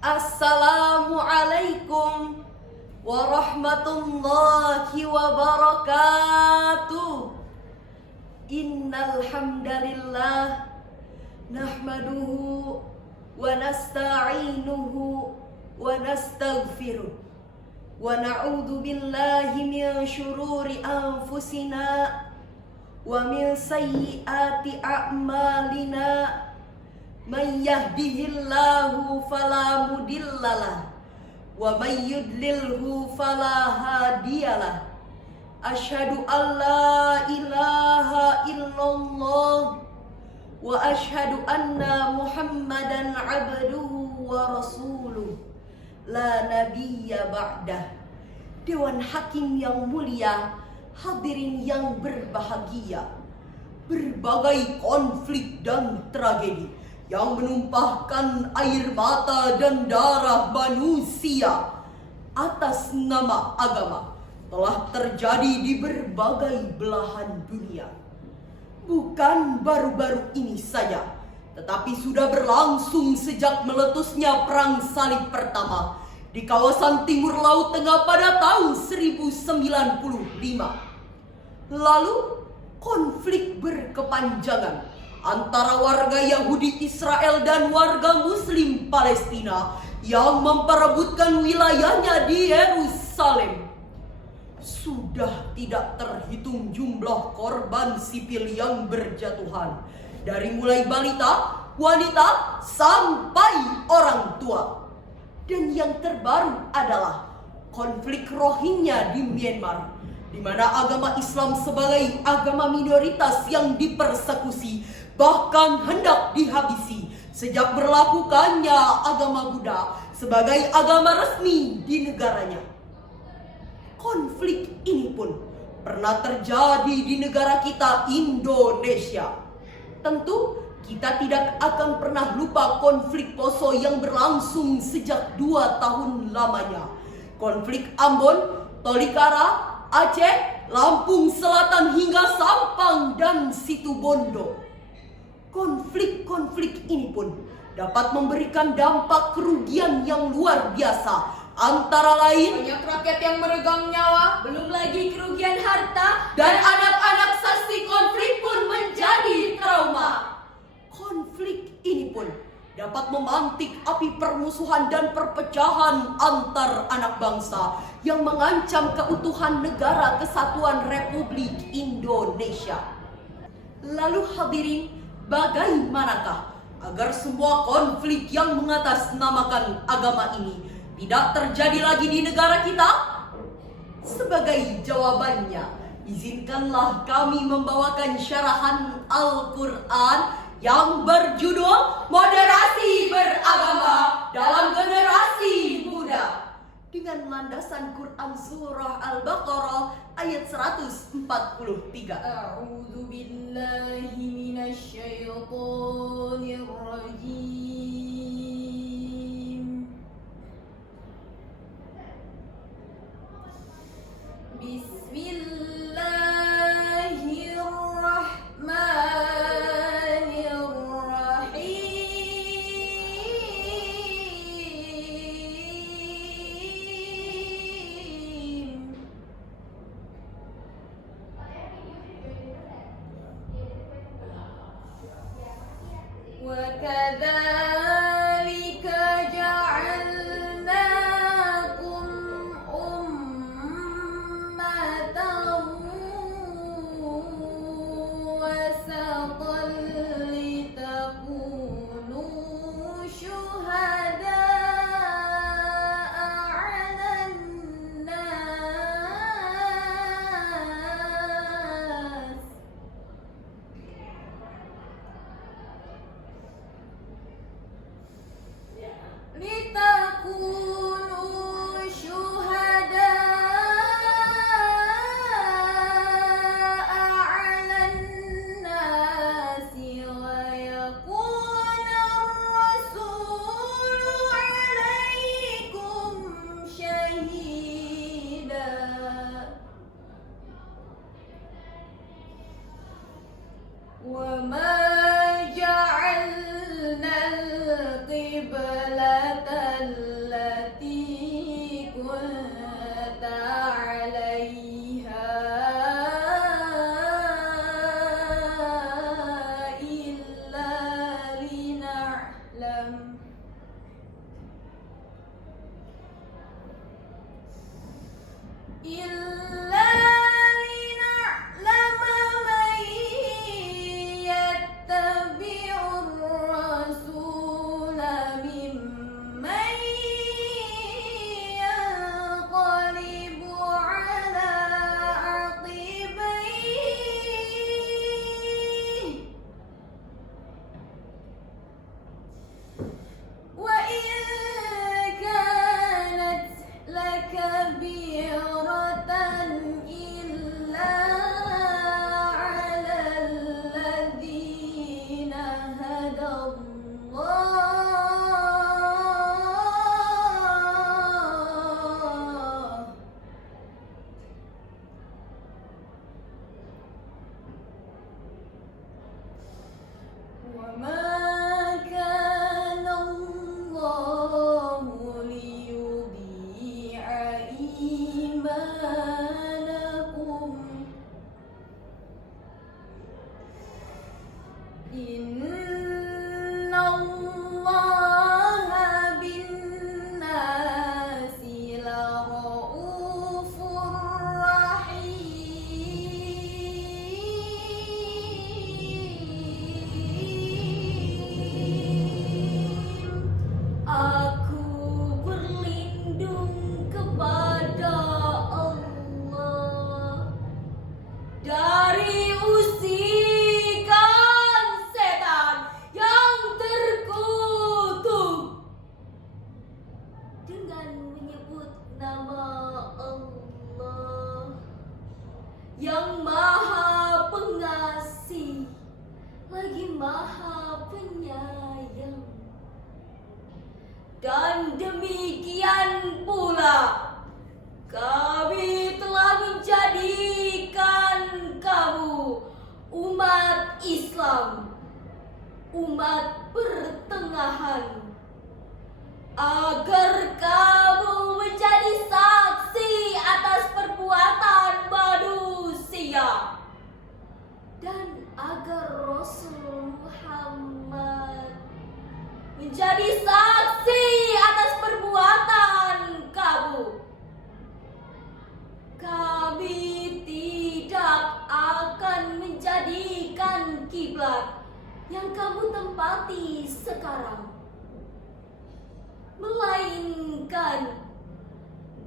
Assalamualaikum warahmatullahi wabarakatuh. Innal hamdalillah nahmaduhu wa nasta'inuhu wa nastaghfiruh wa na'udzu billahi min syururi anfusina wa min sayyiati a'malina. Man yahdihillahu fala mudhillalah wa may yudlilhu fala hadiyalah. Asyhadu an la ilaha illallah wa asyhadu anna Muhammadan abduhu wa rasuluh la nabiyya ba'dah. Dewan Hakim yang mulia, hadirin yang berbahagia, berbagai konflik dan tragedi yang menumpahkan air mata dan darah manusia atas nama agama telah terjadi di berbagai belahan dunia. Bukan baru-baru ini saja, tetapi sudah berlangsung sejak meletusnya Perang Salib pertama di kawasan Timur Laut Tengah pada tahun 1095. Lalu konflik berkepanjangan antara warga Yahudi Israel dan warga Muslim Palestina yang memperebutkan wilayahnya di Yerusalem. Sudah tidak terhitung jumlah korban sipil yang berjatuhan, dari mulai balita, wanita, sampai orang tua. Dan yang terbaru adalah konflik Rohingya di Myanmar, di mana agama Islam sebagai agama minoritas yang dipersekusi bahkan hendak dihabisi sejak berlakukannya agama Buddha sebagai agama resmi di negaranya. Konflik ini pun pernah terjadi di negara kita, Indonesia. Tentu kita tidak akan pernah lupa konflik Poso yang berlangsung sejak 2 tahun lamanya. Konflik Ambon, Tolikara, Aceh, Lampung Selatan hingga Sampang dan Situbondo. Konflik-konflik ini pun dapat memberikan dampak kerugian yang luar biasa, antara lain banyak rakyat yang meregang nyawa, belum lagi kerugian harta, dan anak-anak saksi konflik pun menjadi trauma. Konflik ini pun dapat memantik api permusuhan dan perpecahan antar anak bangsa yang mengancam keutuhan negara kesatuan Republik Indonesia. Lalu hadirin, bagaimanakah agar semua konflik yang mengatasnamakan agama ini tidak terjadi lagi di negara kita? Sebagai jawabannya, izinkanlah kami membawakan syarahan Al-Quran yang berjudul Moderasi Beragama dalam Generasi Muda, dengan landasan Quran Surah Al-Baqarah ayat 143. A'udzu billahi minasyaitonir rajim. وكذلك التي كنت عليها إلا لنعلم من يتبع الرسول ممن ينقلب على عقبيه وإن كانت لكبيرة إلا على الذين هدى الله وما كان الله ليضيع إيمانكم إن الله بالناس لرؤوف رحيم. Aku berlindung kepada Allah dari usikan setan yang terkutuk dengan menyebut nama Allah yang Maha Pengasih lagi Maha Penyayang. Dan demikian pula kami telah menjadikan kamu umat Islam, umat pertengahan, agar kamu menjadi saksi atas perbuatan manusia dan agar Rasul Muhammad menjadi saksi atas perbuatan kamu. Kami tidak akan menjadikan kiblat yang kamu tempati sekarang, melainkan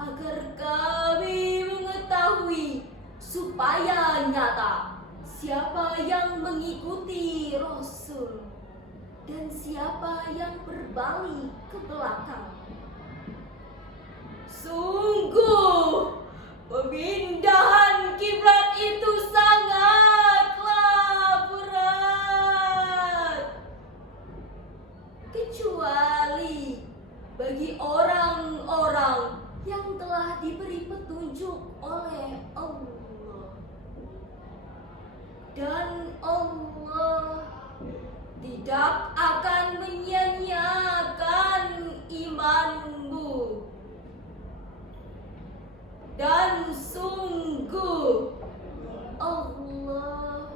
agar kami mengetahui supaya nyata siapa yang mengikuti Rasul dan siapa yang berbalik ke belakang. Sungguh pemindahan kiblat itu sangatlah berat, kecuali bagi orang-orang yang telah diberi petunjuk oleh Allah. Dan Allah tidak akan menyia-nyiakan imanmu. Dan sungguh Allah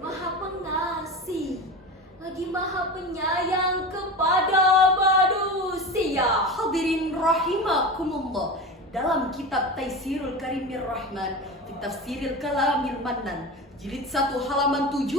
Maha Pengasih lagi Maha Penyayang kepada manusia. Hadirin rahimakumullah, dalam kitab Taisirul Karimir Rahman fi Tafsiril Kalamil Mannan jilid 1 halaman 70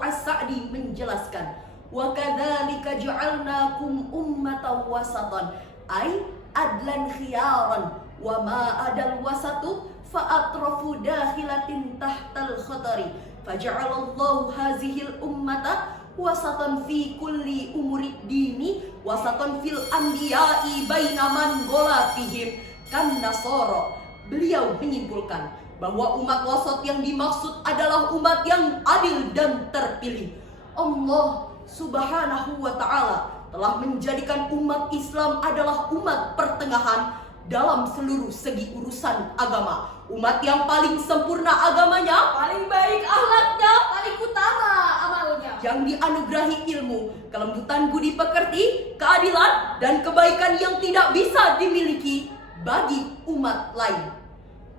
As-Sa'di menjelaskan, wa kadzalika ja'alnakum ummatan wasatan ay adlan khiyaran wa ma adal wasatu fa atrafu dakhilatin tahtal khatari faja'alallahu hazihil ummata wasatan fi kulli umurid dini wasatan fil anbiya'i bainaman golatihim kan nasoro. Beliau menyimpulkan bahwa umat wasat yang dimaksud adalah umat yang adil dan terpilih. Allah Subhanahu wa ta'ala telah menjadikan umat Islam adalah umat pertengahan dalam seluruh segi urusan agama. Umat yang paling sempurna agamanya, Paling baik akhlaknya, paling utama amalnya. yang dianugerahi ilmu, kelembutan budi pekerti, keadilan, dan kebaikan yang tidak bisa dimiliki bagi umat lain.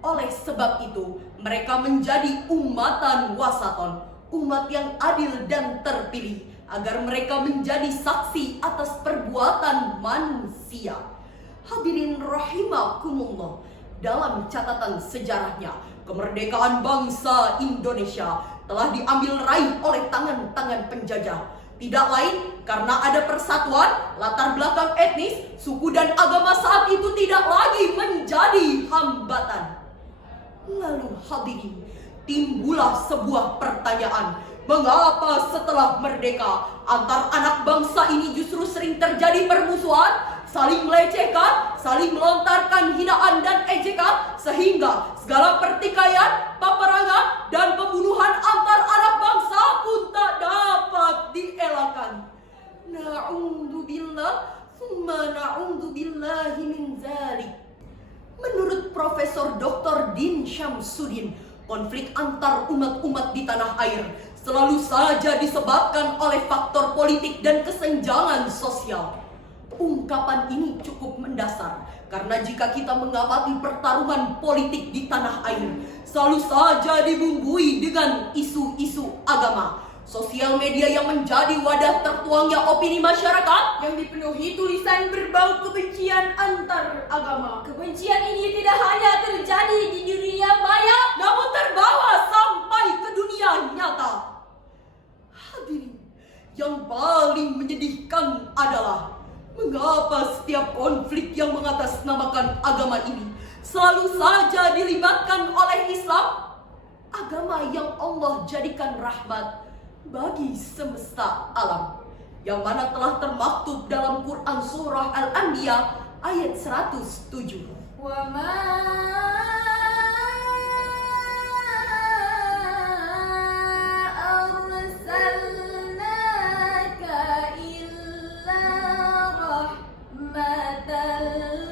Oleh sebab itu, mereka menjadi umatan wasaton, umat yang adil dan terpilih, agar mereka menjadi saksi atas perbuatan manusia. Hadirin rahimakumullah, dalam catatan sejarahnya, kemerdekaan bangsa Indonesia telah diambil raih oleh tangan-tangan penjajah. Tidak lain karena ada persatuan, latar belakang etnis, suku dan agama saat itu tidak lagi menjadi hambatan. Lalu hadirin, timbullah sebuah pertanyaan. Mengapa setelah merdeka antar anak bangsa ini justru sering terjadi permusuhan, saling melecehkan, saling melontarkan hinaan dan ejekan, sehingga segala pertikaian, peperangan, dan pembunuhan antar anak bangsa pun tak dapat dielakkan. Na'udzubillah, tsumma na'udzubillahi min dzalik. Menurut Profesor Dr. Din Syamsuddin, konflik antar umat-umat di tanah air selalu saja disebabkan oleh faktor politik dan kesenjangan sosial. Ungkapan ini cukup mendasar karena jika kita mengamati pertarungan politik di tanah air, selalu saja dibumbui dengan isu-isu agama. Sosial media yang menjadi wadah tertuangnya opini masyarakat yang dipenuhi tulisan berbau kebencian antar agama. Kebencian ini tidak hanya terjadi di dunia maya, namun terbawa sampai ke dunia nyata. Hadirin, yang paling menyedihkan adalah mengapa setiap konflik yang mengatasnamakan agama ini selalu saja dilibatkan oleh Islam, agama yang Allah jadikan rahmat bagi semesta alam, yang mana telah termaktub dalam Quran Surah Al-Anbiya ayat 107. Wa ma arsalnaka illa rahmatan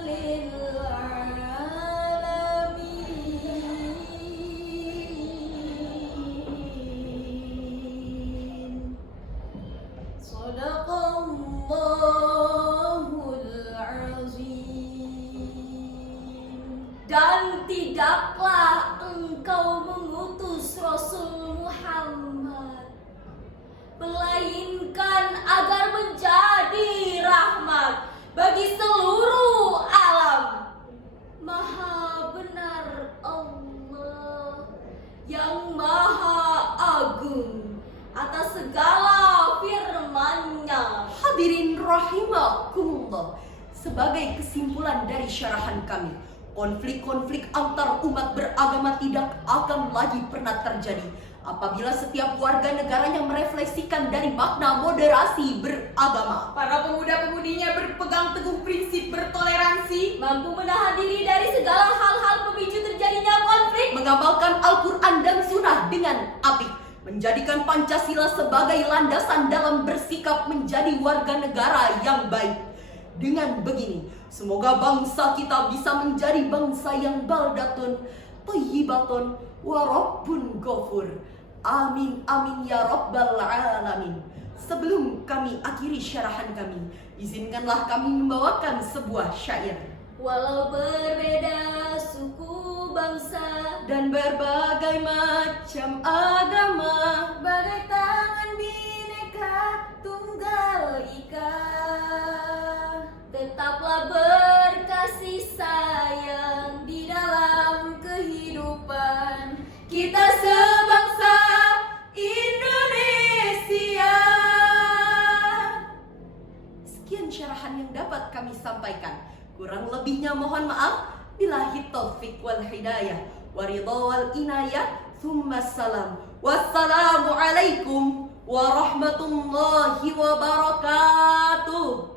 lil alamin. Shadaqallahul azim. Dan tidaklah engkau mengutus Rasul Muhammad melainkan agar menjadi rahmat bagi seluruh alam. Maha benar Allah yang maha agung atas segala firman-Nya. Hadirin rahimakumullah, sebagai kesimpulan dari syarahan kami, konflik-konflik antar umat beragama tidak akan lagi pernah terjadi apabila setiap warga negaranya merefleksikan dari makna moderasi beragama. Para pemuda-pemudinya berpegang teguh prinsip bertoleransi, mampu menahan diri dari segala hal-hal pemicu terjadinya konflik, mengamalkan Al-Quran dan Sunnah dengan apik, menjadikan Pancasila sebagai landasan dalam bersikap menjadi warga negara yang baik. Dengan begini, semoga bangsa kita bisa menjadi bangsa yang baldatun, thayyibatun, wa rabbun ghafur. Amin amin ya rabbal alamin. Sebelum kami akhiri syarahan kami, izinkanlah kami membawakan sebuah syair. Walau berbeda suku bangsa dan berbagai macam agama, bagai tangan bineka tunggal ika, tetaplah berkasih sayang di dalam kehidupan kita sebangsa Indonesia. Sekian syarahan yang dapat kami sampaikan. Kurang lebihnya mohon maaf. Billahi taufik wal hidayah wa ridha wal inayah. Tsumma salam. Wassalamu alaikum warahmatullahi wabarakatuh.